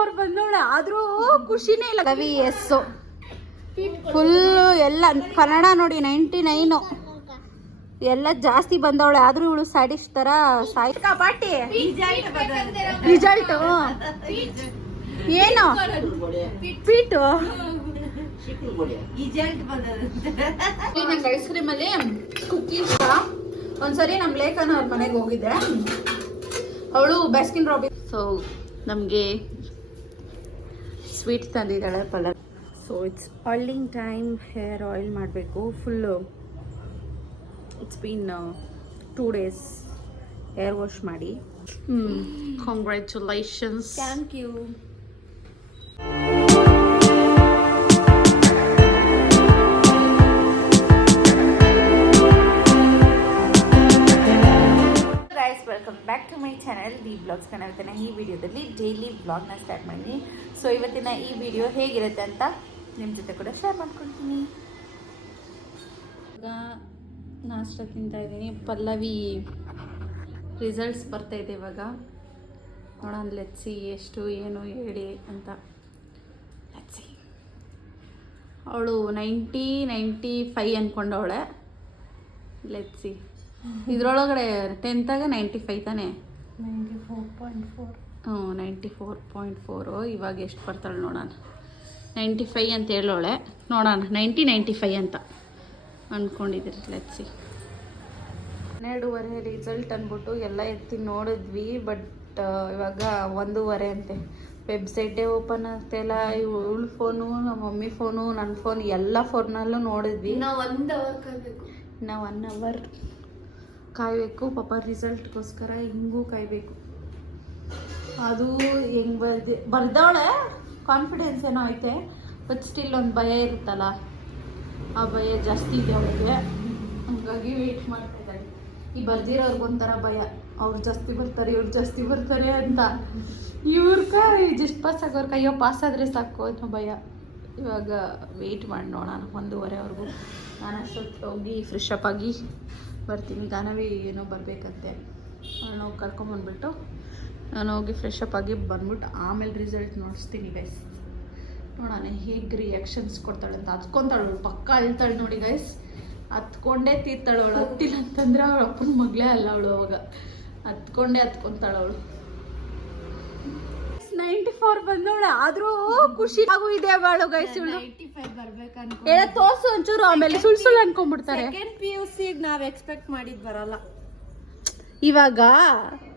Four ಬಂದವಳೆ. ಆದ್ರೂ ಖುಷಿನೇ ಇಲ್ಲ. ಕವಿ ಎಸ್ ಫುಲ್ ಎಲ್ಲ ಕನ್ನಡ ನೋಡಿ ನೈಂಟಿ ನೈನು ಎಲ್ಲ ಜಾಸ್ತಿ ಬಂದವಳೆ. ಆದ್ರೂ ಇವಳು ಸ್ಯಾಡಿಸ್ ತರ ಸಾಯಿ ಪಾಟಿ? ರಿಸಲ್ಟ್ ಏನು? ಪೀಟು ನಂಗೆ ಐಸ್ ಕ್ರೀಮ್ ಅಲ್ಲಿ ಕುಕ್ಕೀಸ್ ಒಂದ್ಸರಿ ನಮ್ಮ ಲೇಖನ ಅವ್ರ ಮನೆಗೆ ಹೋಗಿದ್ದೆ. ಅವಳು ಬೆಸ್ಕಿನ್ ರಾಬಿ ಸೊ ನಮಗೆ ಸ್ವೀಟ್ ತಂದಿದ್ದಾಳೆ ಪಲ್ಲರ್ so it's oiling time hair oil ಮಾಡಬೇಕು. Full it's been two days hair wash ಮಾಡಿ. ಹ್ಞೂ congratulations thank you the blogs ಇವತ್ತಿನ ಈ ವಿಡಿಯೋದಲ್ಲಿ ಡೈಲಿ ಬ್ಲಾಗ್ನ ಸ್ಟಾರ್ಟ್ ಮಾಡಿದ್ದೀನಿ ಸೊ ಇವತ್ತಿನ ಈ ವಿಡಿಯೋ ಹೇಗಿರುತ್ತೆ ಅಂತ ನಿಮ್ಮ ಜೊತೆ ಕೂಡ ಶೇರ್ ಮಾಡ್ಕೊಳ್ತೀನಿ. ಈಗ ನಾಷ್ಟ ತಿಂತಾ ಇದ್ದೀನಿ. ಪಲ್ಲವಿ ರಿಸಲ್ಟ್ಸ್ ಬರ್ತಾ ಇದೆ ಇವಾಗ. ನೋಡೋಣ ಲೆಟ್ಸಿ ಎಷ್ಟು, ಏನು, ಹೇಳಿ ಅಂತ. ಲೆಟ್ಸಿ ಅವಳು ನೈಂಟಿ ನೈಂಟಿ ಫೈ ಅಂದ್ಕೊಂಡವಳೆ ಲೆಟ್ಸಿ ಇದರೊಳಗಡೆ ಟೆಂತಾಗ ನೈಂಟಿ ಫೈ ತಾನೆ? Ninety four point four. ಹ್ಞೂ ನೈಂಟಿ ಫೋರ್ ಪಾಯಿಂಟ್ ಫೋರು. ಇವಾಗ ಎಷ್ಟು ಬರ್ತಾಳೆ ನೋಡೋಣ. ನೈಂಟಿ ಫೈ ಅಂತ ಹೇಳೋಳೆ ನೋಡೋಣ ನೈಂಟಿ ನೈಂಟಿ ಫೈವ್ ಅಂತ ಅಂದ್ಕೊಂಡಿದ್ದೀರಿ ಲೆಟ್ಸಿ ಹನ್ನೆರಡೂವರೆ ರಿಸಲ್ಟ್ ಅಂದ್ಬಿಟ್ಟು ಎಲ್ಲ ಎತ್ತಿ ನೋಡಿದ್ವಿ ಬಟ್ ಇವಾಗ ಒಂದೂವರೆ ಅಂತೆ. ವೆಬ್ಸೈಟೇ ಓಪನ್ ಆಗ್ತಾಯಿಲ್ಲ ಇವಳ ಫೋನು ನಮ್ಮ ಮಮ್ಮಿ ಫೋನು ನನ್ನ ಫೋನ್ ಎಲ್ಲ ಫೋನ್ನಲ್ಲೂ ನೋಡಿದ್ವಿ. ನಾವು ಒಂದು ಅವರ್ ಕಾಯ್ಬೇಕು ನಾವು ಒನ್ ಅವರ್ ಕಾಯಬೇಕು. ಪಾಪ ರಿಸಲ್ಟ್ಗೋಸ್ಕರ ಹಿಂಗೂ ಕಾಯಬೇಕು. ಅದು ಹೆಂಗೆ ಬರ್ದೆ ಬರ್ದವಳೆ ಕಾನ್ಫಿಡೆನ್ಸ್ ಏನೋ ಐತೆ. ಬಟ್ ಸ್ಟಿಲ್ ಒಂದು ಭಯ ಇರುತ್ತಲ್ಲ. ಆ ಭಯ ಜಾಸ್ತಿ ಇದೆ ಅವಳಿಗೆ. ಹಂಗಾಗಿ ವೆಯ್ಟ್ ಮಾಡ್ತಾ ಇದ್ದಾಳೆ. ಈ ಬರ್ದಿರೋರ್ಗೊಂಥರ ಭಯ. ಅವ್ರು ಜಾಸ್ತಿ ಬರ್ತಾರೆ, ಇವ್ರು ಜಾಸ್ತಿ ಬರ್ತಾರೆ ಅಂತ. ಇವ್ರ ಜಸ್ಟ್ ಪಾಸ್ ಆಗೋರ್ ಕೈಯೋ ಪಾಸ್ ಆದರೆ ಸಾಕು ಅನ್ನೋ ಭಯ. ಇವಾಗ ವೆಯ್ಟ್ ಮಾಡಿ ನೋಡೋಣ ಒಂದೂವರೆವರೆಗೂ. ನಾನು ಅಷ್ಟೊತ್ತು ಹೋಗಿ ಫ್ರೆಶ್ ಅಪ್ ಆಗಿ ಬರ್ತೀನಿ. ಗಾನವಿ ಏನೋ ಬರಬೇಕಂತೆ. ನಾವು ಕರ್ಕೊಂಬಂದ್ಬಿಟ್ಟು ನಾನು ಹೋಗಿ ಫ್ರೆಶ್ ಅಪ್ ಆಗಿ ಬಂದ್ಬಿಟ್ಟು ಆಮೇಲೆ ರಿಸಲ್ಟ್ ನೋಡಿಸ್ತೀನಿ ಗೈಸ್ ನೋಡೋಣ ಹೇಗೆ ರಿಯಾಕ್ಷನ್ಸ್ ಕೊಡ್ತಾಳೆ ಅಂತ. ಹತ್ಕೊತಾಳು ಪಕ್ಕ ಅಳ್ತಾಳೆ ನೋಡಿ ಗೈಸ್ ಹತ್ಕೊಂಡೇ ತೀರ್ತಾಳು ಅವಳು. ಹತ್ತಿಲ್ಲ ಅಂತಂದ್ರೆ ಅವಳ ಅಪ್ಪನ ಮಗಳೇ ಅಲ್ಲ ಅವಳು ಅವಾಗ. ಹತ್ಕೊಂಡೇ ಹತ್ಕೊತಾಳು ಅವಳು. ನೈಂಟಿ ಫೋರ್ ಬಂದವಳೆ ಆದ್ರೂ ಖುಷಿ ಆಗು ಇದೆ ಬಾಳು ಗೈಸ್ ಇವಳು. ಹೇಳ ತೋರ್ಸು ಒಂಚೂರು ಆಮೇಲೆ ಸುಳ್ ಸುಳ್ಳು ಅನ್ಕೊಂಡ್ಬಿಡ್ತಾರೆ. ಸೆಕೆಂಡ್ ಪಿ ಯು ಸಿ ನಾವ್ ಎಕ್ಸ್ಪೆಕ್ಟ್ ಮಾಡಿದ್ ಬರಲ್ಲ. ಇವಾಗ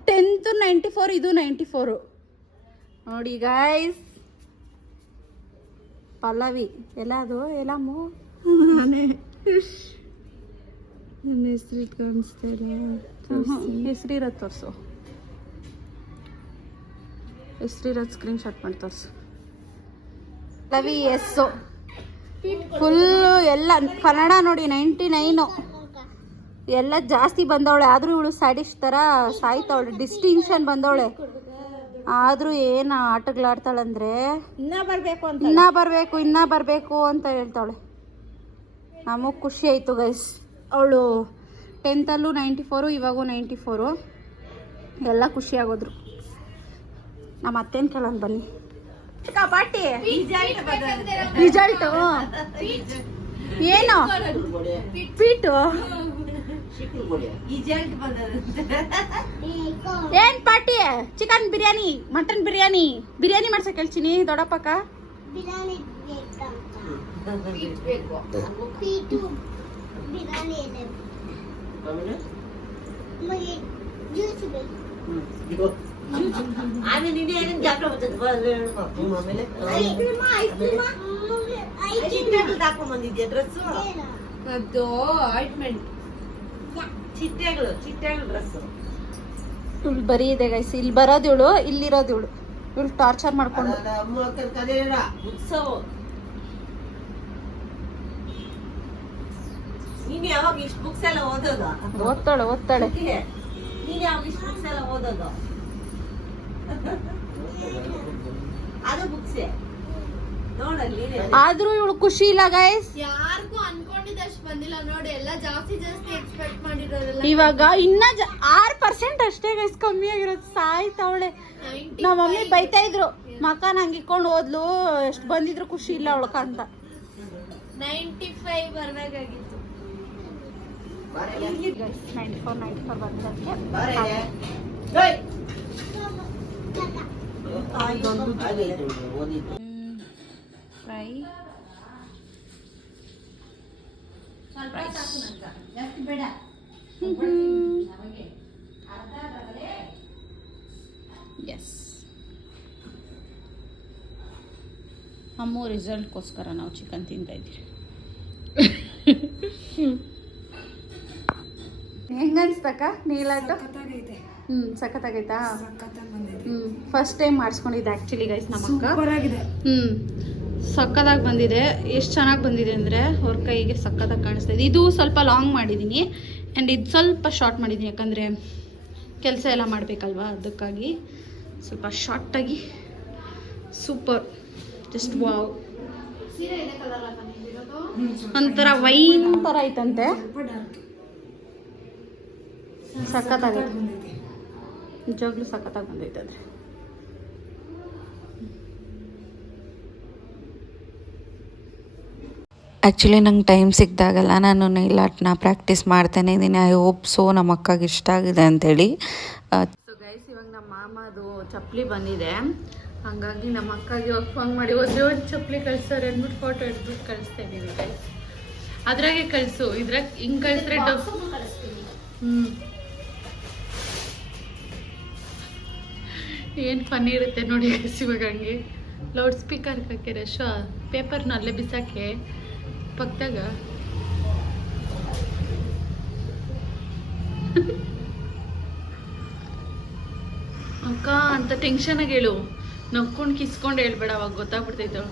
ಟೆಂತ್ ನೈಂಟಿ ಫೋರ್ ಇದು ನೈಂಟಿ ಫೋರು. ನೋಡಿ ಗೈಸ್ ಪಲ್ಲವಿ ಎಲ್ಲ ಅದು ಎಲ್ಲಮ್ಮು ನಾನೇ. ನನ್ನ ಹೆಸರು ಕಾಣಿಸ್ತಾ ಇಲ್ಲ ಹೆಸರಿರೋದು ತೋರಿಸು. ಹೆಸರಿರೋದು ಸ್ಕ್ರೀನ್ ಶಾಟ್ ಮಾಡಿ ತೋರಿಸು. ಪಲ್ಲವಿ ಎಸ್ಸು. ಫುಲ್ಲು ಎಲ್ಲ ಕನ್ನಡ ನೋಡಿ ನೈಂಟಿ ನೈನು ಎಲ್ಲ ಜಾಸ್ತಿ ಬಂದವಳೆ. ಆದರೂ ಇವಳು ಸ್ಯಾಡಿಸ್ ಥರ ಸಾಯ್ತವಳೆ. ಡಿಸ್ಟಿಂಕ್ಷನ್ ಬಂದವಳೆ. ಆದರೂ ಏನು ಆಟಗಳಾಡ್ತಾಳಂದ್ರೆ ಇನ್ನ ಬರಬೇಕು ಅಂತ. ಇನ್ನ ಬರಬೇಕು ಇನ್ನ ಬರಬೇಕು ಅಂತ ಹೇಳ್ತಾಳೆ ನಮಗೆ ಖುಷಿ ಆಯಿತು ಗೈಸ್ ಅವಳು ಟೆಂತಲ್ಲೂ ನೈಂಟಿ ಫೋರು ಇವಾಗೂ ನೈಂಟಿ ಫೋರು ಎಲ್ಲ ಖುಷಿ ಆಗೋದ್ರು. ನಮ್ಮ ಅತ್ತೇನು ಕೇಳೋಣ ಬನ್ನಿ. ಪಾಟಿ ರಿಸಲ್ಟು ಏನು? ಪೀಟು ಏನ್ party chicken biryani mutton biryani. Biryani ಮಾಡ್ಸಕ್ ಹೇಳ್ತೀನಿ ದೊಡ್ಡಪ್ಪಕ್ಕ. ಬಿರಿಯಾನಿ ಆಮೇಲೆ ನೀನು ಏನೇನು ಜಾತ್ರೆ ಬರ್ತದೆ ಆಮೇಲೆ ice cream ice cream ice cream ಹಾಕೊಂಡ್ ಬಂದಿದ್ಯಾ ಡ್ರೆಸ್ ಅದು ಆಯಿಂಟ್ಮೆಂಟ್ ಚಿಟ್ಟೆಗಳು ಚಿಟ್ಟೆಗಳು ಡ್ರೆಸ್ ಸುಲ್ ಬರೀ ಇದೆ ಗೈಸ್ ಇಲ್ಲಿ ಬರೋದು ಇವಳು ಇಲ್ಲಿರೋದು ಇವಳು ಇವಳು ಟಾರ್ಚರ್ ಮಾಡ್ಕೊಂಡು ಉತ್ಸವ. ನೀನು ಯಾವಾಗ ಇಷ್ಟು ಬುಕ್ಸ್ ಎಲ್ಲ ಓದೋದು? ಓದ್ತಾಳೆ ಓದ್ತಾಳೆ. ನೀನು ಯಾವಾಗ ಇಷ್ಟು ಬುಕ್ಸ್ ಎಲ್ಲ ಓದೋದು? ಅದು ಬುಕ್ಸೇ ನೋಡಲ್ಲಿ ಆದ್ರೂ ಇವಳು ಖುಷಿ ಇಲ್ಲ ಗೈಸ್ ಯಾರಿಗೂ ಅನ್ಕೊಂಡಿದ್ದಷ್ಟು ಬಂದಿಲ್ಲ. ನೋಡಿ ಎಲ್ಲ ಜಾಸ್ತಿ ಜಾಸ್ತಿ ಎಕ್ಸ್ಪೆಕ್ಟ್ ಮಾಡಿರೋದಿಲ್ಲ ಇವಾಗ ಇನ್ನ ಆರ್ ಪರ್ಸೆಂಟ್ ಅಷ್ಟೇ ಗೈಸ್ ಕಮ್ಮಿ ಆಗಿರೋದು. ಸಾಯ್ತಾವಳೆ ನಮ್ಮ ಮಮ್ಮಿ ಬೈತಾ ಇದ್ರು ಮಕ್ಕ ನಂಗೆ ಇಕ್ಕೊಂಡು ಹೋದ್ಲು ಎಷ್ಟು ಬಂದಿದ್ರು ಖುಷಿ ಇಲ್ಲ ಅವಳಕ ಅಂತ. ನೈಂಟಿ ಫೈವ್ ಬರ್ಬೇಕಾಗಿತ್ತು ನೈಂಟಿ ಫೋರ್ ನೈಂಟಿ ಫೋರ್ ಬಂದಕ್ಕೆ ಫ್ರೈ ಎಸ್ ಅಮ್ಮು ರಿಸಲ್ಟ್ಗೋಸ್ಕರ ನಾವು ಚಿಕನ್ ತಿಂತಾ ಇದ್ದೀವಿ ಹೆಂಗನ್ಸ್ತಕ್ಕ ನೀಲಾಟು? ಹ್ಮ್ ಸಖತ್ತಾಗೈತಾ? ಹ್ಮ್ ಫಸ್ಟ್ ಟೈಮ್ ಮಾಡಿಸ್ಕೊಂಡಿದ್ದೆ ಆ್ಯಕ್ಚುಲಿ ಗೈಸ್ ನಮ್ಮ ಅಕ್ಕ. ಹ್ಮ್ ಸಕ್ಕದಾಗಿ ಬಂದಿದೆ. ಎಷ್ಟು ಚೆನ್ನಾಗಿ ಬಂದಿದೆ ಅಂದರೆ ಅವ್ರ ಕೈಗೆ ಸಕ್ಕತ್ತಾಗಿ ಕಾಣಿಸ್ತಾ ಇದೆ. ಇದು ಸ್ವಲ್ಪ ಲಾಂಗ್ ಮಾಡಿದ್ದೀನಿ ಆ್ಯಂಡ್ ಇದು ಸ್ವಲ್ಪ ಶಾರ್ಟ್ ಮಾಡಿದ್ದೀನಿ ಯಾಕಂದರೆ ಕೆಲಸ ಎಲ್ಲ ಮಾಡಬೇಕಲ್ವಾ ಅದಕ್ಕಾಗಿ. ಸ್ವಲ್ಪ ಶಾರ್ಟಾಗಿ ಸೂಪರ್ ಜಸ್ಟ್ ವಾವ್ ಒಂಥರ ವೈನ್ ಥರ ಐತಂತೆ. ಸಖತ್ತಾಗೈತೆ. ನಿಜವಾಗ್ಲೂ ಸಖತ್ತಾಗಿ ಬಂದೈತೆ ಅಂದರೆ ಆ್ಯಕ್ಚುಲಿ ನಂಗೆ ಟೈಮ್ ಸಿಕ್ಕಿದಾಗೆಲ್ಲ ನಾನು ನೈಲ್ ಆರ್ಟ್ನ ಪ್ರಾಕ್ಟೀಸ್ ಮಾಡ್ತಾನೆ ಇದ್ದೀನಿ ಐ ಹೋಪ್ ಸೊ ನಮ್ಮ ಅಕ್ಕಗೆ ಇಷ್ಟ ಆಗಿದೆ ಅಂಥೇಳಿ ಸೊ ಗೈಸ್ ಇವಾಗ ನಮ್ಮ ಮಾಮದು ಚಪ್ಪಲಿ ಬಂದಿದೆ. ಹಾಗಾಗಿ ನಮ್ಮ ಅಕ್ಕಗೆ ಇವಾಗ ಫೋನ್ ಮಾಡಿ ಒಂದೇ ಒಂದು ಚಪ್ಪಲಿ ಕಳ್ಸೋರು ಅಂದ್ಬಿಟ್ಟು ಫೋಟೋ ಹಿಡ್ಬಿಟ್ಟು ಕಳಿಸ್ತಾ ಇದ್ದೀನಿ ಗೈಸ್ ಅದ್ರಾಗೆ ಕಳಿಸು. ಇದ್ರಾಗ ಹಿಂಗೆ ಕಳಿಸ್ರೆ ಕಳಿಸ್ತೀನಿ. ಹ್ಞೂ ಏನು ಫನ್ ಇರುತ್ತೆ ನೋಡಿ ಇವಾಗ ಹಂಗೆ. ಲೌಡ್ ಸ್ಪೀಕರ್ ಹಾಕಿರ ಶೋ ಪೇಪರ್ನ ಅಲ್ಲೇ ಬಿಸಾಕೆ ಪಕ್ಕದಾಗ. ಅಕ್ಕ, ಅಂತ ಟೆನ್ಷನಾಗಿ ಹೇಳು. ನಕ್ಕೊಂಡು ಕಿಸ್ಕೊಂಡು ಹೇಳ್ಬೇಡ, ಅವಾಗ ಗೊತ್ತಾಗ್ಬಿಡ್ತೈತೆ.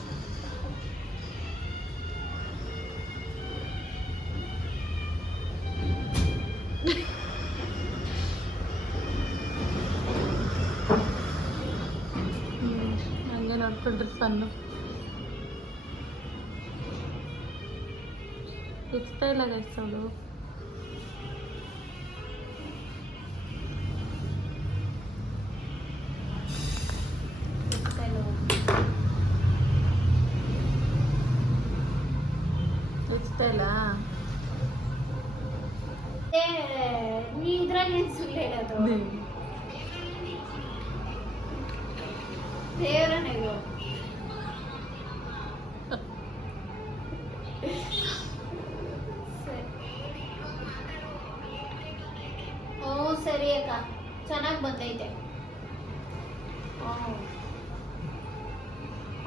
ನೋಡ್ಕೊಂಡ್ರೆ ಫನ್ನು ಎಚ್ತಾ ಇಲ್ಲ ಗೈಸ್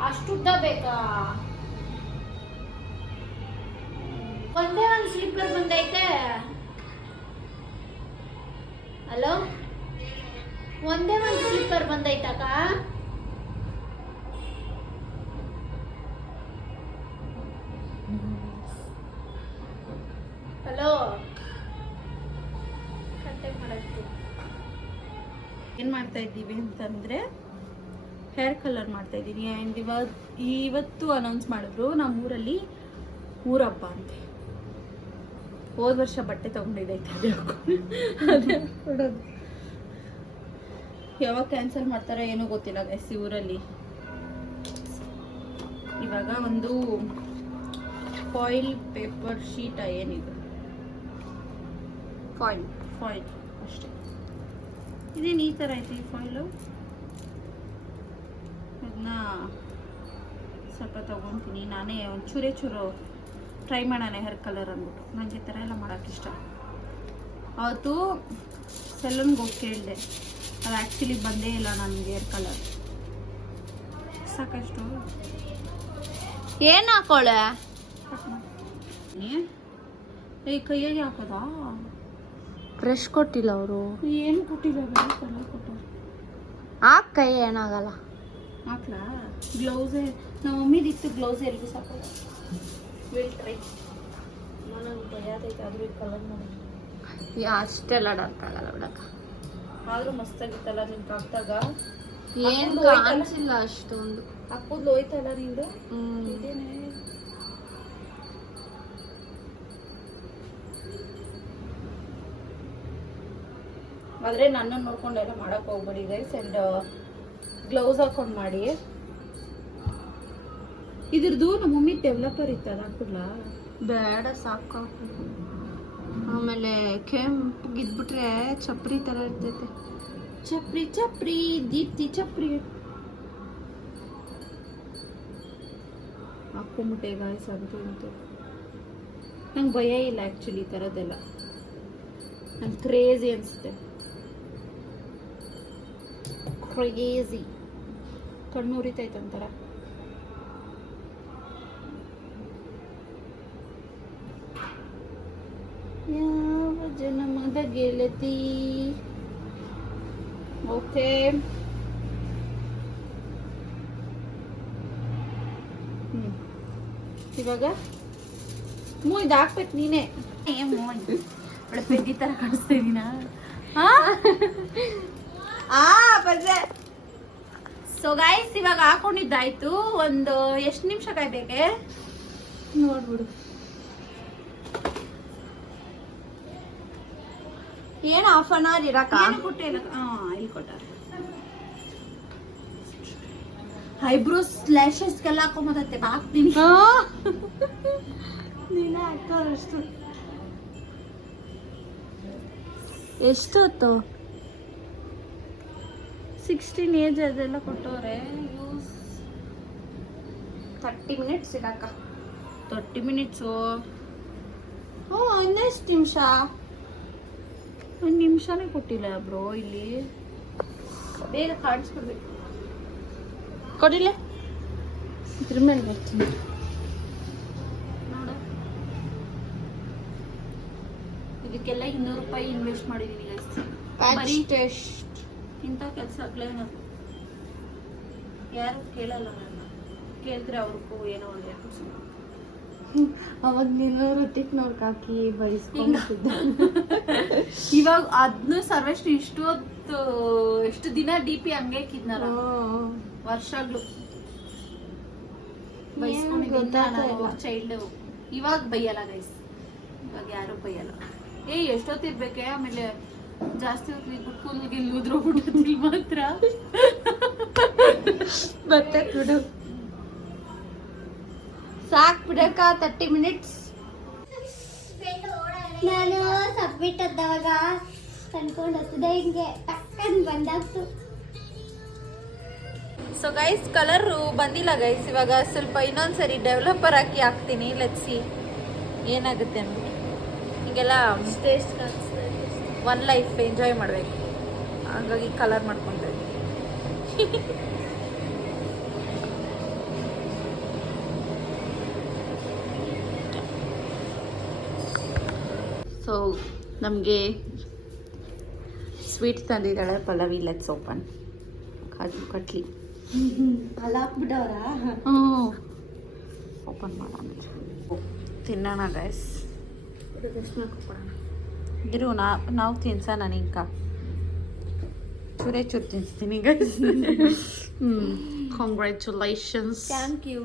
ಅಷ್ಟುದ್ದ ಬೇಕಾ? ಒಂದೇ ಒಂದು ಸ್ಲಿಪ್ಪರ್ ಬಂದೈತೆ. ಹಲೋ ಒಂದೇ ಒಂದು ಸ್ಲಿಪ್ಪರ್ ಬಂದೈತಕ್ಕ ಹಲೋ ಏನು ಮಾಡ್ತಾ ಇದ್ದೀವಿ ಅಂತಂದರೆ ಹೇರ್ ಕಲರ್ ಮಾಡ್ತಾ ಇದ್ದೀನಿ. ಆ್ಯಂಡ್ ಇವತ್ತು ಇವತ್ತು ಅನೌನ್ಸ್ ಮಾಡಿದ್ರು ನಮ್ಮ ಊರಲ್ಲಿ ಊರಬ್ಬ ಅಂತೆ. ಹೋದ ವರ್ಷ ಬಟ್ಟೆ ತೊಗೊಂಡಿದ್ದೈತೆ ಹಾಕ್ಕೊಡೋದು ಯಾವಾಗ ಕ್ಯಾನ್ಸಲ್ ಮಾಡ್ತಾರೋ ಏನೂ ಗೊತ್ತಿಲ್ಲ ಎಸ್ ಸಿ ಊರಲ್ಲಿ. ಇವಾಗ ಒಂದು ಫಾಯಿಲ್ ಪೇಪರ್ ಶೀಟ ಏನಿದೆ. ಫಾಯಿಲ್ ಫಾಯಿಲ್ ಅಷ್ಟೇ. ಇದೇನು ಈ ಥರ ಐತಿ ಫಾಯಿಲು ಅದನ್ನ ಸ್ವಲ್ಪ ತೊಗೊತೀನಿ. ನಾನೇ ಒಂದು ಚೂರೇ ಚೂರು ಟ್ರೈ ಮಾಡೋಣ ಹೇರ್ ಕಲರ್ ಅಂದ್ಬಿಟ್ಟು. ನನಗೆ ಈ ಥರ ಎಲ್ಲ ಮಾಡೋಕೆ ಇಷ್ಟ. ಅವತ್ತು ಸೆಲೂನ್ಗೆ ಹೋಗಿ ಕೇಳಿದೆ. ಅದು ಆ್ಯಕ್ಚುಲಿ ಬಂದೇ ಇಲ್ಲ ನನಗೆ ಹೇರ್ ಕಲರ್ ಸಾಕಷ್ಟು. ಏನು ಹಾಕೋಳೆ? ಈ ಕೈಯಾಗೆ ಹಾಕೋದಾ? ಬ್ರಷ್ ಕೊಟ್ಟಿಲ್ಲ ಅವರು. ಏನು ಕೊಟ್ಟಿಲ್ಲ ಕಲರ್ ಕೊಟ್ಟರು ಆ ಕೈ ಏನಾಗಲ್ಲ. ಹಾಕ್ಲಾ? ಗ್ಲೌಸೇ ನಮ್ಮ ಮಮ್ಮಿದಿತ್ತು ಗ್ಲೌಸ್ ಎಲ್ಗೂ ಸಾಕೋದು ವಿಲ್ ಟ್ರೈ ನನಗೆ ಆದರೂ ಕಲರ್ ಮಾಡಿ ಅಷ್ಟೆಲ್ಲ ಡಾರ್ಕ್ ಆಗಲ್ಲ ಬಿಡಕ್ಕ. ಆದರೂ ಮಸ್ತಾಗಿತ್ತಲ್ಲ ನಿಮ್ಗೆ ಹಾಕ್ದಾಗ ಏನ್? ಕಾಣಿಸಿಲ್ಲ ಅಷ್ಟೊಂದು. ಹಾಕೋದ್ಲು ಹೋಯ್ತಲ್ಲ ಹ್ಮ್. ಇದೇನೆ. ಆದರೆ ನನ್ನನ್ನು ನೋಡ್ಕೊಂಡೆಲ್ಲ ಮಾಡಕ್ಕೆ ಹೋಗ್ಬೇಡಿ ಗೈಸ್ ಆ್ಯಂಡ್ ಗ್ಲೌಸ್ ಹಾಕೊಂಡು ಮಾಡಿ. ಇದ್ರದ್ದು ನಮ್ಮ ಮಮ್ಮಿ ಡೆವಲಪರ್ ಇತ್ತು ಕೂಡ ಬೇಡ ಸಾಕು. ಆಮೇಲೆ ಕೆಂಪಗಿದ್ಬಿಟ್ರೆ ಚಪ್ರಿ ಥರ ಇರ್ತೈತೆ. ಚಪ್ರಿ ಚಪ್ರಿ ದೀಪ್ತಿ ಚಪ್ರಿ. ಹಾಕೊಂಬಿಟ್ಟೆ ಗಾಯ್ಸ್ ಅಂತೂ ಇಂತೂ ನಂಗೆ ಭಯ ಇಲ್ಲ ಆ್ಯಕ್ಚುಲಿ ಈ ಥರದ್ದೆಲ್ಲ. ನಂಗೆ ಕ್ರೇಜಿ ಅನಿಸುತ್ತೆ. ಕ್ರೇಜಿ ಕಣ್ಣು ಉರಿತೈತೆ ಒಂಥರ ಯಾವ ಜನ್ಮದ ಗೆಳತಿ? ಓಕೆ. ಇವಾಗ ಮೂ ಇದು ಹಾಕ್ಬೇಕು ನೀನೇ. ಒಳ್ಳೆ ಪೆದ್ದಿ ಥರ ಕಾಣಿಸ್ತಾ ಇದೀನ? ಆ ಬಜೆ ಸೊ ಗಾಯ್ಸ್ ಇವಾಗ ಹಾಕೊಂಡಿದ್ದಾಯ್ತು. ಒಂದು ಎಷ್ಟು ನಿಮಿಷ ಕಾಯ್ಬೇಕೆ ನೋಡ್ಬಿಡು. ಏನು ಹಾಫ್ ಅನ್ ಅವರ್ ಇರಕ್ಕ? ಕೊಟ್ಟಿಲ್ಲ ಹಾಂ ಇಲ್ಲಿ ಕೊಟ್ಟಾರೆ ಐಬ್ರೋಸ್ ಲ್ಯಾಶಸ್ಗೆಲ್ಲ ಹಾಕೊಂಬದತ್ತೆ ಹಾಕ್ತೀನಿ. ನೀನೇ ಎಷ್ಟು ಎಷ್ಟೊತ್ತು? ಸಿಕ್ಸ್ಟೀನ್ ಏಜ್ ಅದೆಲ್ಲ ಕೊಟ್ಟವ್ರೆ. ಯೂಸ್ ತರ್ಟಿ ಮಿನಿಟ್ಸ್ ಇರಕ್ಕ. ತರ್ಟಿ ಮಿನಿಟ್ಸು ಹ್ಞೂ ಇನ್ನೆಷ್ಟು ನಿಮಿಷ? ಒಂದು ನಿಮಿಷನೇ ಕೊಟ್ಟಿಲ್ಲ ಬ್ರೋ ಇಲ್ಲಿ. ಬೇಗ ಕಾಣಿಸ್ಬಿಡ್ಬೇಕು. ಕೊಡಿಲ್ಲ ಇದ್ರ ಮೇಲೆ ಬರ್ತೀನಿ. ನೋಡು. ಇದಕ್ಕೆಲ್ಲ ಇನ್ನೂರು ರೂಪಾಯಿ ಇನ್ವೆಸ್ಟ್ ಮಾಡಿದ್ದೀನಿ ಬರೀ ಟೆಸ್ಟ್ ಇಂಥ ಕೆಲಸಗಳೇ ಯಾರು ಕೇಳಲ್ಲ ನನ್ನ. ಕೇಳಿದ್ರೆ ಅವ್ರಿಗೂ ಏನೋ ಒಂದು ಎಪಿಸೋಡ್ ಅವಾಗ ನೀನು ಋತಿಕ್ ನೋಡ್ಕ್ ಹಾಕಿ ಬಡಿಸ್ಕೊಂಡ್ಬಿಟ್ಟಿದ್ದೆ ಇವಾಗ ಅದನ್ನು ಸರ್ವೇಶ್ರೀ ಇಷ್ಟೊತ್ತು ಎಷ್ಟು ದಿನ ಡಿ ಪಿ ಹಂಗೆ ಇಕ್ಕಿದ್ನಲ್ಲ. ವರ್ಷಗಳು ಚೈಲ್ಡ್ ಇವಾಗ ಬೈಯಲ್ಲ ಗೈಸ್ ಇವಾಗ ಯಾರು ಬೈಯಲ್ಲ. ಏ ಎಷ್ಟೊತ್ತಿರ್ಬೇಕೆ ಆಮೇಲೆ ಜಾಸ್ತಿ ಹೊತ್ತು ಉದ್ರೋಗ್ಬಿಟ್ಟಿಲ್ಲ ಮಾತ್ರ. ಮತ್ತೆ ಬಿಡು. ಸಾಕ್ ಬಿಡಕ ತರ್ಟಿ ಮಿನಿಟ್ಸ್ ನಾನು ಸಬ್ಮಿಟ್ ಅದ್ದವಾಗ ಅನ್ಕೊಂಡು ಹತ್ತಿದೆ ಹಿಂಗೆ ಟಕ್ಕನ್ ಬಂದಾಗ್ತು. ಸೊ ಗೈಸ್ ಕಲರು ಬಂದಿಲ್ಲ ಗೈಸ್ ಇವಾಗ ಸ್ವಲ್ಪ ಇನ್ನೊಂದ್ಸರಿ ಡೆವಲಪರ್ ಹಾಕಿ ಹಾಕ್ತೀನಿ. ಲೆಟ್ಸಿ ಏನಾಗುತ್ತೆ ಅಂದ್ಬಿಟ್ಟು ಹೀಗೆಲ್ಲ ಒನ್ ಲೈಫ್ ಎಂಜಾಯ್ ಮಾಡಬೇಕು. ಹಾಗಾಗಿ ಕಲರ್ ಮಾಡ್ಕೊತಾ ಸೊ ನಮಗೆ ಸ್ವೀಟ್ ತಂದಿದ್ದಾಳೆ ಪಲ್ಲವಿ ಲೆಟ್ಸ್ ಓಪನ್ ಕಾಜು ಕಟ್ಲಿ. ಅಲ್ಲಿ ಹಾಕ್ಬಿಟ್ಟವ್ರ? ಹ್ಞೂ ಓಪನ್ ಮಾಡೋಣ. ತಿನ್ನೋಣ ಗೈಸ್ ಇರು ನಾ ನಾವು ತಿನ್ಸ ನಾನು ಇಂಕ ಚೂರೇ ಚೂರು ತಿನ್ಸ್ತೀನಿ ಗೈಸ್ ಹ್ಞೂ ಕಾಂಗ್ರ್ಯಾಚುಲೇಷನ್ಸ್ ಥ್ಯಾಂಕ್ ಯು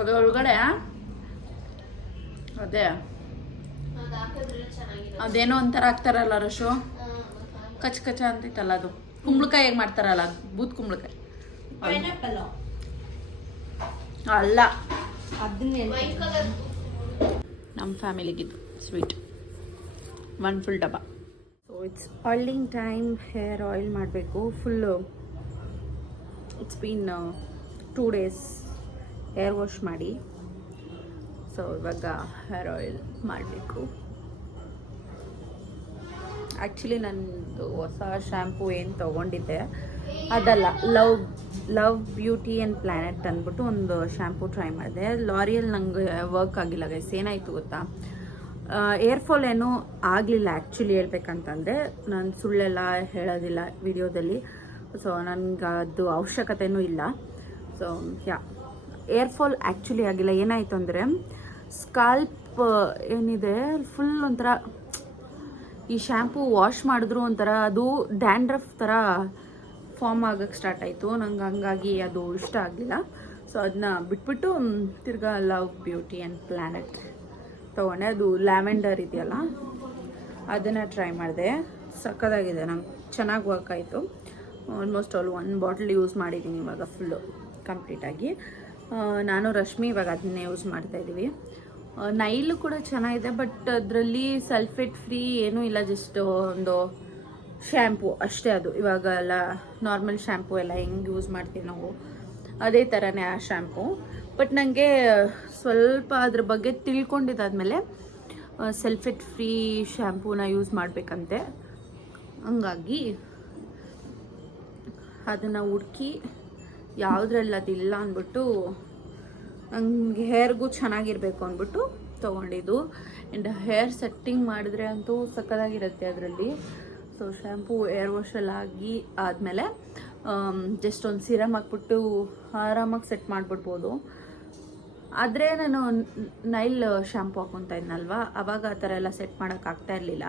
ಅದು ಒಳಗಡೆ ಅದೇ. ಅದೇನೋ ಒಂಥರ ಹಾಕ್ತಾರಲ್ಲ ರಶು? ಕಚ್ ಕಚ ಅಂತೈತಲ್ಲ ಅದು. ಕುಂಬಳಕಾಯಿ ಹೇಗೆ ಮಾಡ್ತಾರಲ್ಲ ಅದು. ಬೂತ್ ಕುಂಬಳಕಾಯಿ ಅಲ್ಲ. ಅದನ್ನ ನಮ್ಮ ಫ್ಯಾಮಿಲಿಗಿದ್ದು ಸ್ವೀಟ್. ಒನ್ ಫುಲ್ ಡಬ್ಬ. So it's oiling time hair oil ಮಾಡಬೇಕು. Full it's been two days hair wash ಮಾಡಿ. ಸೊ ಇವಾಗ ಹೇರ್ ಆಯಿಲ್ ಮಾಡಬೇಕು. ಆ್ಯಕ್ಚುಲಿ ನನ್ನದು ಹೊಸ ಶ್ಯಾಂಪೂ ಏನು ತೊಗೊಂಡಿದ್ದೆ? ಅದಲ್ಲ love love, beauty and planet ಅಂದ್ಬಿಟ್ಟು ಒಂದು ಶ್ಯಾಂಪು ಟ್ರೈ ಮಾಡಿದೆ. ಲಾರಿಯಲ್ ನಂಗೆ ವರ್ಕ್ ಆಗಿಲ್ಲ ಗೈಸ್ ಏನಾಯಿತು ಗೊತ್ತಾ? ಏರ್ ಫಾಲ್ ಏನೂ ಆಗಲಿಲ್ಲ ಆ್ಯಕ್ಚುಲಿ ಹೇಳ್ಬೇಕಂತಂದರೆ. ನಾನು ಸುಳ್ಳೆಲ್ಲ ಹೇಳೋದಿಲ್ಲ ವಿಡಿಯೋದಲ್ಲಿ. ಸೊ ನನಗೆ ಅದು ಅವಶ್ಯಕತೆನೂ ಇಲ್ಲ. So yeah hair fall actually ಆಗಿಲ್ಲ. ಏನಾಯಿತು ಅಂದರೆ ಸ್ಕಾಲ್ಪ್ ಏನಿದೆ ಫುಲ್ ಒಂಥರ ಈ ಶ್ಯಾಂಪು ವಾಶ್ ಮಾಡಿದ್ರು ಒಂಥರ ಅದು ಡ್ಯಾಂಡ್ರಫ್ ಥರ ಫಾರ್ಮ್ ಆಗಕ್ಕೆ ಸ್ಟಾರ್ಟ್ ಆಯಿತು. ನಂಗೆ ಹಂಗಾಗಿ ಅದು ಇಷ್ಟ ಆಗಲಿಲ್ಲ. ಸೊ ಅದನ್ನ ಬಿಟ್ಬಿಟ್ಟು ತಿರ್ಗಾ ಲವ್, ಬ್ಯೂಟಿ ಆ್ಯಂಡ್ ಪ್ಲ್ಯಾನೆಟ್ ತೊಗೊಂಡೆ. ಅದು ಲ್ಯಾವೆಂಡರ್ ಇದೆಯಲ್ಲ, ಅದನ್ನು ಟ್ರೈ ಮಾಡಿದೆ. ಸಕ್ಕದಾಗಿದೆ ನಂಗೆ. ಚೆನ್ನಾಗಿ ವರ್ಕ್ ಆಯಿತು. ಆಲ್ಮೋಸ್ಟ್ ಆಲ್ ಒಂದು ಬಾಟ್ಲ್ ಯೂಸ್ ಮಾಡಿದ್ದೀನಿ ಇವಾಗ ಫುಲ್ಲು ಕಂಪ್ಲೀಟಾಗಿ ನಾನು ರಶ್ಮಿ ಇವಾಗ ಅದನ್ನೇ ಯೂಸ್ ಮಾಡ್ತಾಯಿದ್ದೀವಿ ನೈಲು ಕೂಡ ಚೆನ್ನಾಗಿದೆ ಬಟ್ ಅದರಲ್ಲಿ ಸಲ್ಫೇಟ್ ಫ್ರೀ ಏನೂ ಇಲ್ಲ ಜಸ್ಟ್ ಒಂದು ಶ್ಯಾಂಪು, ಅಷ್ಟೇ ಅದು. ಇವಾಗ ಎಲ್ಲ ನಾರ್ಮಲ್ ಶ್ಯಾಂಪು ಎಲ್ಲ ಹೆಂಗೆ ಯೂಸ್ ಮಾಡ್ತೀವಿ ನಾವು, ಅದೇ ಥರನೇ ಆ ಶ್ಯಾಂಪು. ಬಟ್ ನನಗೆ ಸ್ವಲ್ಪ ಅದ್ರ ಬಗ್ಗೆ ತಿಳ್ಕೊಂಡಿದ್ದಾದಮೇಲೆ ಸಲ್ಫೇಟ್ ಫ್ರೀ ಶ್ಯಾಂಪೂನ ಯೂಸ್ ಮಾಡಬೇಕಂತೆ. ಹಂಗಾಗಿ ಅದನ್ನು ಹುಡುಕಿ, ಯಾವುದ್ರಲ್ಲಿ ಅದಿಲ್ಲ ಅಂದ್ಬಿಟ್ಟು, ನಂಗೆ ಹೇರ್ಗೂ ಚೆನ್ನಾಗಿರಬೇಕು ಅಂದ್ಬಿಟ್ಟು ತೊಗೊಂಡಿದ್ದು. ಆ್ಯಂಡ್ ಹೇರ್ ಸೆಟ್ಟಿಂಗ್ ಮಾಡಿದ್ರೆ ಅಂತೂ ಸಕ್ಕದಾಗಿರುತ್ತೆ ಅದರಲ್ಲಿ. ಸೊ ಶ್ಯಾಂಪು ಏರ್ ವಾಶಲ್ಲಿ ಆಗಿ ಆದಮೇಲೆ ಜಸ್ಟ್ ಒಂದು ಸಿರಮ್ ಹಾಕ್ಬಿಟ್ಟು ಆರಾಮಾಗಿ ಸೆಟ್ ಮಾಡಿಬಿಡ್ಬೋದು. ಆದರೆ ನಾನು ನೈಲ್ ಶ್ಯಾಂಪು ಹಾಕ್ಕೊತಾ ಇದ್ನಲ್ವಾ? ಅವಾಗ ಆ ಥರ ಎಲ್ಲ ಸೆಟ್ ಮಾಡೋಕ್ಕಾಗ್ತಾ ಇರಲಿಲ್ಲ.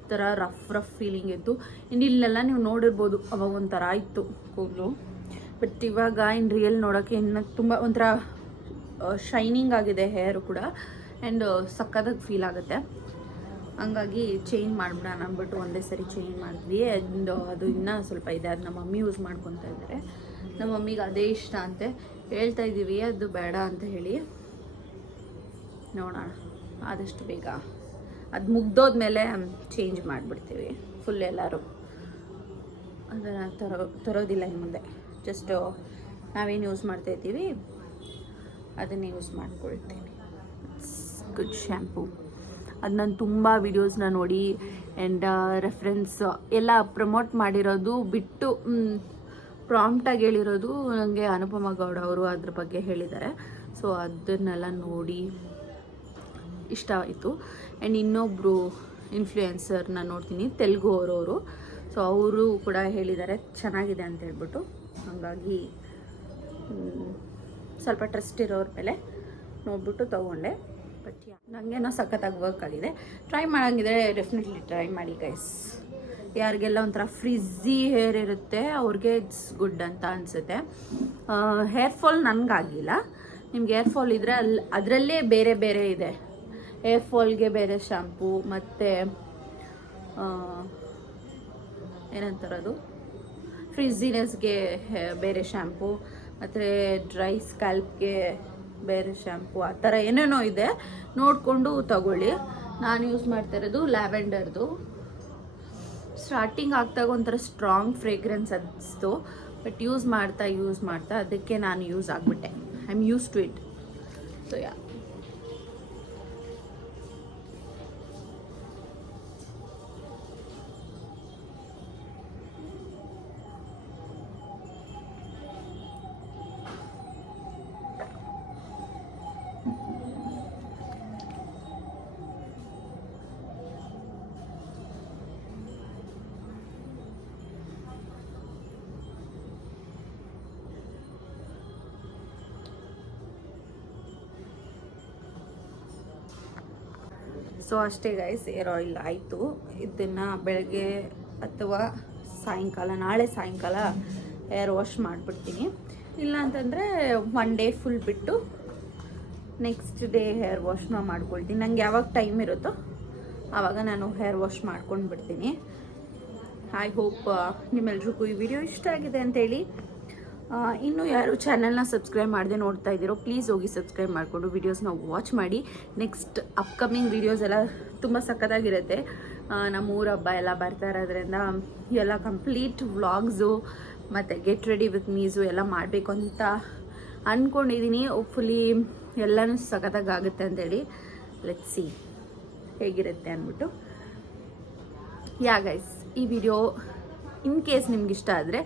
ಒಂಥರ ರಫ್ ರಫ್ ಫೀಲಿಂಗ್ ಇತ್ತು. ಇನ್ನು ಇಲ್ಲೆಲ್ಲ ನೀವು ನೋಡಿರ್ಬೋದು, ಅವಾಗ ಒಂಥರ ಇತ್ತು ಕೂದಲು. ಬಟ್ ಇವಾಗ ಇನ್ ರಿಯಲ್ ನೋಡೋಕ್ಕೆ ಇನ್ನು ತುಂಬ ಒಂಥರ ಶೈನಿಂಗ್ ಆಗಿದೆ ಹೇರು ಕೂಡ. ಆ್ಯಂಡ್ ಸಕ್ಕದಾಗಿ ಫೀಲ್ ಆಗುತ್ತೆ. ಹಂಗಾಗಿ ಚೇಂಜ್ ಮಾಡಿಬಿಡೋಣ ಅಂದ್ಬಿಟ್ಟು ಒಂದೇ ಸರಿ ಚೇಂಜ್ ಮಾಡಿದ್ವಿ. ಅದು ಅದು ಇನ್ನೂ ಸ್ವಲ್ಪ ಇದೆ. ಅದು ನಮ್ಮ ಮಮ್ಮಿ ಯೂಸ್ ಮಾಡ್ಕೊತಾ ಇದ್ದಾರೆ. ನಮ್ಮ ಮಮ್ಮಿಗೆ ಅದೇ ಇಷ್ಟ ಅಂತೆ. ಹೇಳ್ತಾ ಇದ್ದೀವಿ. ಅದು ಬೇಡ ಅಂತ ಹೇಳಿ. ನೋಡೋಣ. ಆದಷ್ಟು ಬೇಗ. ಅದು ಮುಗ್ದೋದ್ಮೇಲೆ ಚೇಂಜ್ ಮಾಡಿಬಿಡ್ತೀವಿ. ಫುಲ್ ಎಲ್ಲರೂ. ಅದನ್ನು ತರೋ, ತರೋದಿಲ್ಲ ಇನ್ನು ಮುಂದೆ. ಜಸ್ಟು ನಾವೇನು ಯೂಸ್ ಮಾಡ್ತಾಯಿದ್ದೀವಿ ಅದನ್ನೇ ಯೂಸ್ ಮಾಡ್ಕೊಳ್ತೀವಿ. ಗುಡ್ ಶ್ಯಾಂಪು ಅದು ನಾನು ತುಂಬ ವೀಡಿಯೋಸ್ನ ನೋಡಿ ಆ್ಯಂಡ್ ರೆಫ್ರೆನ್ಸ್ ಎಲ್ಲ ಪ್ರಮೋಟ್ ಮಾಡಿರೋದು ಬಿಟ್ಟು ಪ್ರಾಂಪ್ಟಾಗಿ ಹೇಳಿರೋದು ನನಗೆ ಅನುಪಮ ಗೌಡ ಅವರು ಅದ್ರ ಬಗ್ಗೆ ಹೇಳಿದ್ದಾರೆ. ಸೊ ಅದನ್ನೆಲ್ಲ ನೋಡಿ ಇಷ್ಟ ಆಯಿತು. ಆ್ಯಂಡ್ ಇನ್ನೊಬ್ಬರು ಇನ್ಫ್ಲೂಯೆನ್ಸರ್ನ ನೋಡ್ತೀನಿ, ತೆಲುಗು ಅವರವರು ಸೊ ಅವರು ಕೂಡ ಹೇಳಿದ್ದಾರೆ, ಚೆನ್ನಾಗಿದೆ ಅಂತ ಹೇಳ್ಬಿಟ್ಟು. ಹಾಗಾಗಿ ಸ್ವಲ್ಪ ಟ್ರಸ್ಟ್ ಇರೋರ ಮೇಲೆ ನೋಡ್ಬಿಟ್ಟು ತೊಗೊಂಡೆ. ಬಟ್ ನನಗೇನೋ ಸಖತ್ತಾಗಿ ವರ್ಕ್ ಆಗಿದೆ. ಟ್ರೈ ಮಾಡೋಂಗಿದ್ರೆ ಡೆಫಿನೆಟ್ಲಿ ಟ್ರೈ ಮಾಡಿ ಗೈಸ್ ಯಾರಿಗೆಲ್ಲ ಒಂಥರ ಫ್ರಿಜ್ಜಿ ಹೇರ್ ಇರುತ್ತೆ, ಅವ್ರಿಗೆ ಇಟ್ಸ್ ಗುಡ್ ಅಂತ ಅನಿಸುತ್ತೆ. ಹೇರ್ ಫಾಲ್ ನನಗಾಗಿಲ್ಲ. ನಿಮ್ಗೆ ಹೇರ್ ಫಾಲ್ ಇದ್ದರೆ ಅಲ್ಲಿ ಅದರಲ್ಲೇ ಬೇರೆ ಬೇರೆ ಇದೆ. ಹೇರ್ ಫಾಲ್ಗೆ ಬೇರೆ ಶ್ಯಾಂಪು ಮತ್ತು ಏನಂತಾರದು ಫ್ರಿಜ್ಜಿನೆಸ್ಗೆ ಬೇರೆ ಶ್ಯಾಂಪು ಮತ್ತು ಡ್ರೈ ಸ್ಕ್ಯಾಲ್ಪ್ಗೆ ಬೇರೆ ಶ್ಯಾಂಪು ಆ ಥರ ಏನೇನೋ ಇದೆ, ನೋಡಿಕೊಂಡು ತಗೊಳ್ಳಿ. ನಾನು ಯೂಸ್ ಮಾಡ್ತಾ ಇರೋದು ಲ್ಯಾವೆಂಡರ್ದು ಸ್ಟಾರ್ಟಿಂಗ್ ಆಗ್ತಾಗ ಒಂಥರ ಸ್ಟ್ರಾಂಗ್ ಫ್ರೇಗ್ರೆನ್ಸ್ ಅನಿಸ್ತು. ಬಟ್ ಯೂಸ್ ಮಾಡ್ತಾ ಯೂಸ್ ಮಾಡ್ತಾ ಅದಕ್ಕೆ ನಾನು use ಆಗಿಬಿಟ್ಟೆ. I am use to it so yeah so ಅಷ್ಟೇ ಗೈಸ್ ಏರ್ ಆಯಿಲ್ ಆಯಿತು. ಇದನ್ನು ಬೆಳಗ್ಗೆ ಅಥವಾ ಸಾಯಂಕಾಲ, ನಾಳೆ ಸಾಯಂಕಾಲ ಏರ್ ವಾಶ್ ಮಾಡಿಬಿಡ್ತೀನಿ. ಇಲ್ಲ ಅಂತಂದರೆ ಒನ್ ಡೇ ಫುಲ್ ಬಿಟ್ಟು ನೆಕ್ಸ್ಟ್ ಡೇ ಹೇರ್ ವಾಶ್ನ ಮಾಡ್ಕೊಳ್ತೀನಿ. ನಂಗೆ ಯಾವಾಗ ಟೈಮ್ ಇರುತ್ತೋ ಆವಾಗ ನಾನು ಹೇರ್ ವಾಶ್ ಮಾಡ್ಕೊಂಡು ಬಿಡ್ತೀನಿ ಐ ಹೋಪ್ ನಿಮ್ಮೆಲ್ರಿಗೂ ಈ ವಿಡಿಯೋ ಇಷ್ಟ ಆಗಿದೆ ಅಂತೇಳಿ. ಇನ್ನೂ ಯಾರು ಚಾನಲ್ನ ಸಬ್ಸ್ಕ್ರೈಬ್ ಮಾಡದೆ ನೋಡ್ತಾ ಇದ್ದೀರೋ ಪ್ಲೀಸ್ ಹೋಗಿ ಸಬ್ಸ್ಕ್ರೈಬ್ ಮಾಡಿಕೊಂಡು ವೀಡಿಯೋಸ್ನ ವಾಚ್ ಮಾಡಿ. ನೆಕ್ಸ್ಟ್ ಅಪ್ಕಮಿಂಗ್ ವೀಡಿಯೋಸ್ ಎಲ್ಲ ತುಂಬ ಸಖತ್ತಾಗಿರುತ್ತೆ. ನಮ್ಮ ಊರ ಹಬ್ಬ ಎಲ್ಲ ಬರ್ತಾ ಇರೋದ್ರಿಂದ ಎಲ್ಲ ಕಂಪ್ಲೀಟ್ ವ್ಲಾಗ್ಸು ಮತ್ತು ಗೆಟ್ ರೆಡಿ ವಿತ್ ಮೀಸು ಎಲ್ಲ ಮಾಡಬೇಕು ಅಂತ ಅಂದ್ಕೊಂಡಿದ್ದೀನಿ ಹೋಪ್ಫುಲಿ ಎಲ್ಲನೂ ಸಖತ್ತಾಗುತ್ತೆ ಅಂತೇಳಿ. ಲೆಟ್ ಸಿ ಹೇಗಿರುತ್ತೆ ಅಂದ್ಬಿಟ್ಟು. ಯಾ ಗೈಸ್ ಈ ವಿಡಿಯೋ ಇನ್ ಕೇಸ್ ನಿಮ್ಗೆ ಇಷ್ಟ ಆದರೆ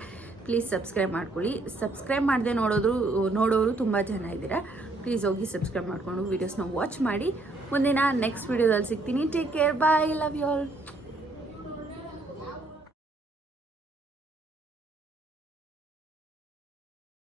ಪ್ಲೀಸ್ ಸಬ್ಸ್ಕ್ರೈಬ್ ಮಾಡ್ಕೊಳ್ಳಿ. ಸಬ್ಸ್ಕ್ರೈಬ್ ಮಾಡದೆ ನೋಡೋದು ನೋಡೋರು ತುಂಬ ಜನ ಇದ್ದೀರಾ. ಪ್ಲೀಸ್ ಹೋಗಿ ಸಬ್ಸ್ಕ್ರೈಬ್ ಮಾಡಿಕೊಂಡು ವೀಡಿಯೋಸ್ನ ವಾಚ್ ಮಾಡಿ. ಮುಂದಿನ ನೆಕ್ಸ್ಟ್ ವೀಡಿಯೋದಲ್ಲಿ ಸಿಗ್ತೀನಿ. Take care bye love you all